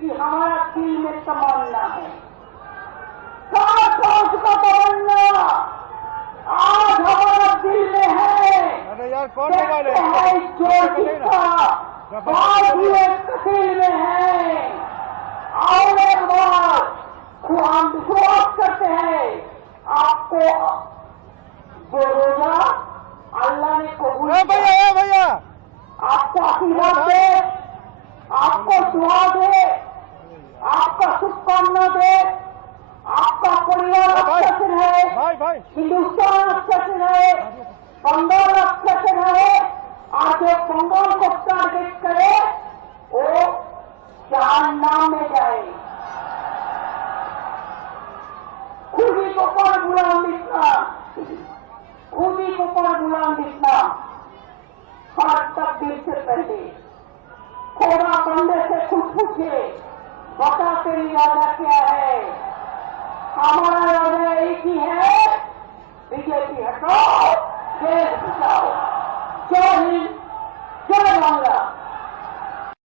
कि हमारा दिल में तमन्ना है, 60 वर्ष का तमन्ना आज हमारा दिल में है। अरे यार कौन देखते हैं जो किस्सा बात हुए कतील में है। और एक बार हम विश्वास करते हैं आपको जो रोजा अल्लाह ने कबूल किया, भैया आपको आशीर्वाद दे, आपको दुआ दे, आपका शुभकामना दे, आपका परिवार अच्छा से रहे, हिंदुस्तान अच्छा से रहे, बंगाल अच्छा से रहे। और जो बंगाल को टारगेट करे वो जहन्नम में जाए। खुदी को पर गुलाम दिखना, खुदी को पर गुलाम दिखना हर तकदीर से पहले खोरा बंदे से खुद पूछे, बता तेरी इरादा क्या है। हमारा इरादा एक ही है, बीजेपी हटाओ, देश बचाओ। जय हिंद, जय बांग्ला।